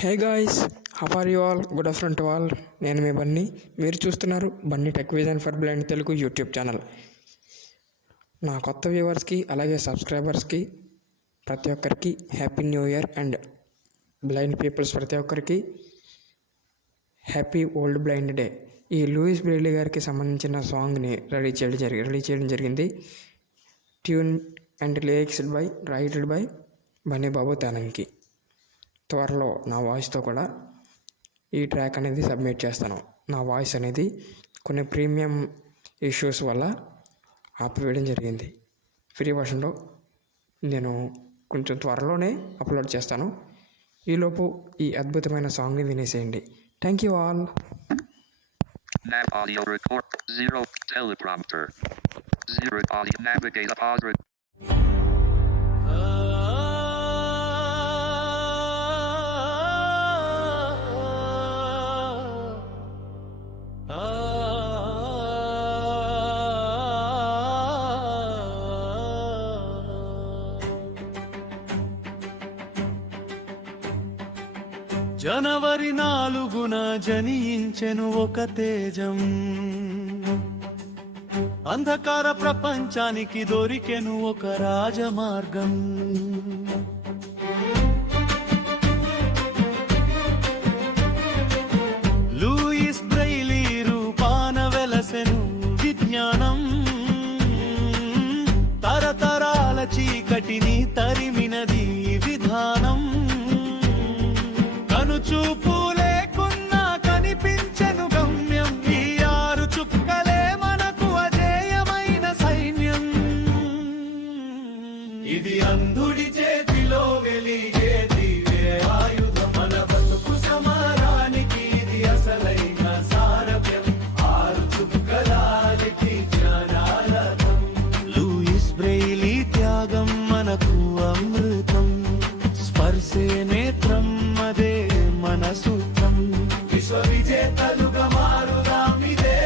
Hey guys, how are you all? Good afternoon to all. నేను మీ బన్నీ. మీరు చూస్తున్నారు Bunny tech vision for blind Telugu YouTube channel. నా కొత్త వ్యూవర్స్కి అలాగే సబ్స్క్రైబర్స్కి ప్రతి ఒక్కరికి happy new year. And blind peoples ప్రతి ఒక్కరికి హ్యాపీ వరల్డ్ బ్లైండ్ డే. ఈ లూయిస్ బ్రెయిలీ గారికి సంబంధించిన సాంగ్ని రెడీ చేయడం జరిగింది. Tune and lyrics writed by Bunny Babu Telanki. త్వరలో నా వాయిస్తో కూడా ఈ ట్రాక్ అనేది సబ్మిట్ చేస్తాను. నా వాయిస్ అనేది కొన్ని ప్రీమియం ఇష్యూస్ వల్ల ఆపివేయడం జరిగింది. ఫ్రీ వర్షన్లో నేను కొంచెం త్వరలోనే అప్లోడ్ చేస్తాను. ఈలోపు ఈ అద్భుతమైన సాంగ్ని వినేసేయండి. Thank you all. Nav audio record 0 teleprompter 0 audio navigate pause. జనవరి 4న జనించెను ఒక తేజం, అంధకార ప్రపంచానికి దొరికెను ఒక రాజమార్గం. లూయిస్ బ్రెయిలీ రూపాన వెలసెను విజ్ఞానం, తరతరాల చీకటిని తరిమినది విధానం. చూపు లేకున్నా కనిపించెను గమ్యం, ఈ 6 చుక్కలే మనకు అజేయమైన సైన్యం. ఇది అంధుడి చేతిలో వెలిగే దివ్య ఆయుధం, మన బతుకు సమరానికి ఇది అసలైన సారథ్యం. 6 చుక్కలాలికి జ్ఞానారథం. లూయిస్ బ్రెయిలీ త్యాగం మనకు అమృతం, స్పర్శే నేత్రం అదే మన సూత్రం. విశ్వ విజేతలుగా మారుదాం, ఇదే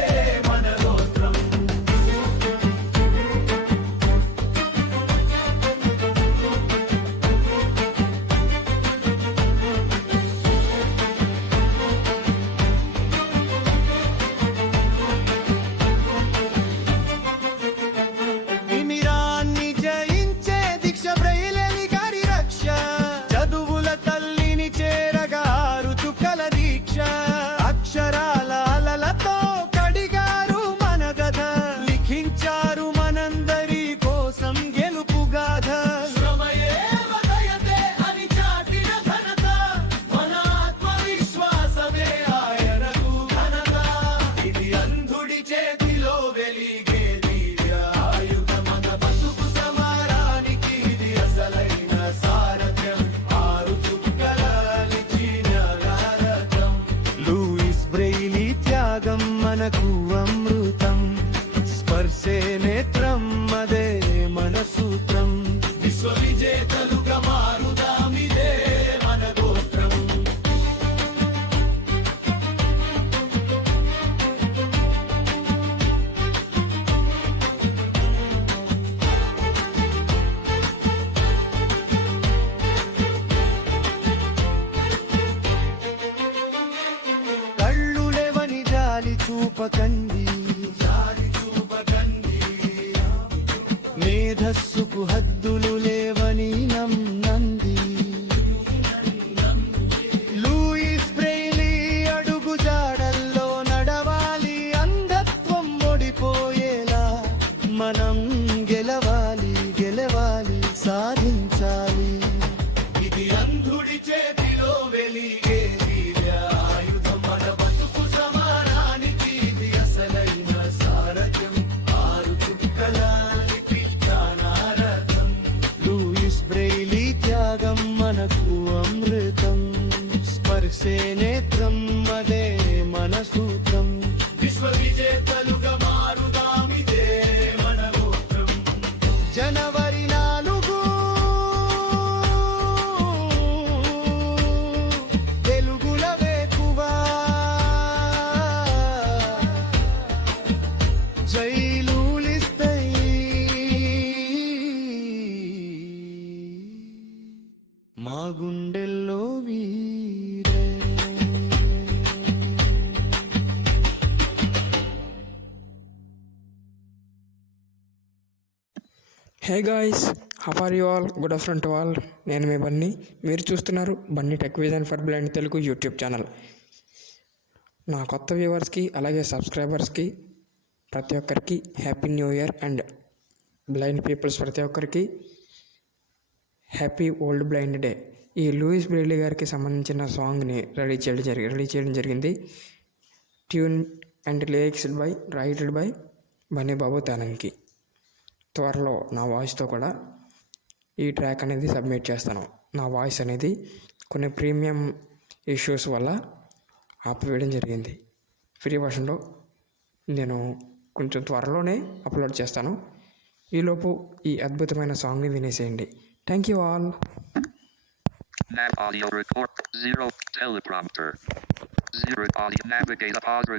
మన గోత్రం. తిమిరాన్ని జయించే దీక్ష బ్రెయిలీ గారి రక్ష, చదువుల తల్లిని చేరగా 6 చుక్కల దీక్ష. అక్షరాల అలలతో కడిగారు మన గద, లిఖించారు మనందరి కోసం గెలుపు గాథ. శ్రమయేవదయతే అని చాటిన ఘనత, మన ఆత్మవిశ్వాసమే ఆయనకు ఘనత. ఇది అంధుడి చేతిలో వెలిగే దివ్య ఆయుధం, మన బతుకు సమరానికి ఇది అసలైన సారథ్యం. 6 చుక్కలాలిచి జ్ఞానారథం. లూయిస్ బ్రెయిలీ త్యాగం మనకు అమృతం, స్పర్శే నేత్రం అదే మన సూత్రం. విశ్వ విజేతలుగా మారుదాం, ఇదే మన గోత్రం. కళ్ళు లేవని జాలి చూపకండి, మేధస్సుకు హద్దులు లేవని నమ్మంది. లూయిస్ బ్రెయిలీ అడుగు జాడల్లో నడవాలి, అంధత్వం ఓడిపోయేలా మనం గెలవాలి, సాధించాలి. ఇది అంధుడి చేతిలో వెలిగే దివ్య ఆయుధం, మన బతుకు సమానానికి ఇది అసలైన సారథ్యం. 6 చుక్కలాలికి జ్ఞానారథం. లూయిస్ బ్రెయిలీ త్యాగం మనకు అమృతం, స్పర్శే నేత్రం అదే మన సూత్రం. విశ్వ విజేతలుగా మారుదాం, ఇదే మన గోత్రం. జనవరి 4 వెలుగుల వేకువా, జై లూయిస్ బ్రెయిలీ. మా గుండెల్లో వీర hey guys, how are you all? Good afternoon to all. నేను మీ బన్నీ. మీరు చూస్తున్నారు Bunny tech vision for blind Telugu YouTube channel. నా కొత్త వ్యూవర్స్కి అలాగే సబ్స్క్రైబర్స్కి ప్రతి ఒక్కరికి happy new year. And blind peoples ప్రతి ఒక్కరికి హ్యాపీ వరల్డ్ బ్లైండ్ డే. ఈ లూయిస్ బ్రెయిలీ గారికి సంబంధించిన సాంగ్ని రెడీ చేయడం జరిగింది. Tune and lyrics writed by Bunny Babu Tananki. త్వరలో నా వాయిస్తో కూడా ఈ ట్రాక్ అనేది సబ్మిట్ చేస్తాను. నా వాయిస్ అనేది కొన్ని ప్రీమియం ఇష్యూస్ వల్ల ఆపివేయడం జరిగింది. ఫ్రీ వర్షన్లో నేను కొంచెం త్వరలోనే అప్లోడ్ చేస్తాను. ఈలోపు ఈ అద్భుతమైన సాంగ్ని వినేసేయండి. Thank you all. Nav audio record. 0 teleprompter. 0 audio navigate pause.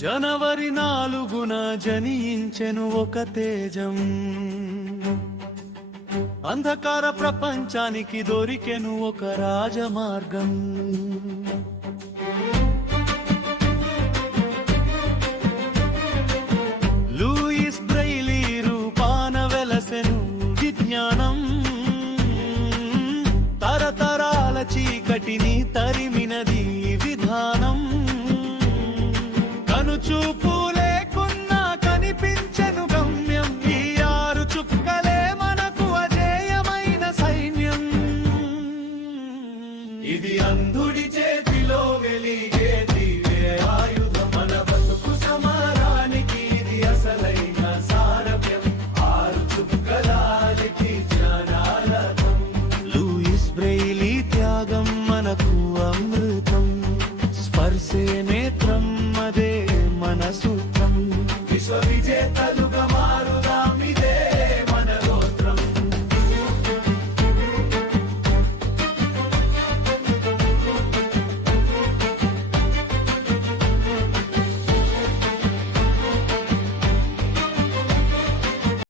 జనవరి 4న జనించెను ఒక తేజం, అంధకార ప్రపంచానికి దొరికెను ఒక రాజమార్గం. లూయిస్ బ్రెయిలీ రూపాన వెలసెను విజ్ఞానం, తరతరాల చీకటిని తరిమినది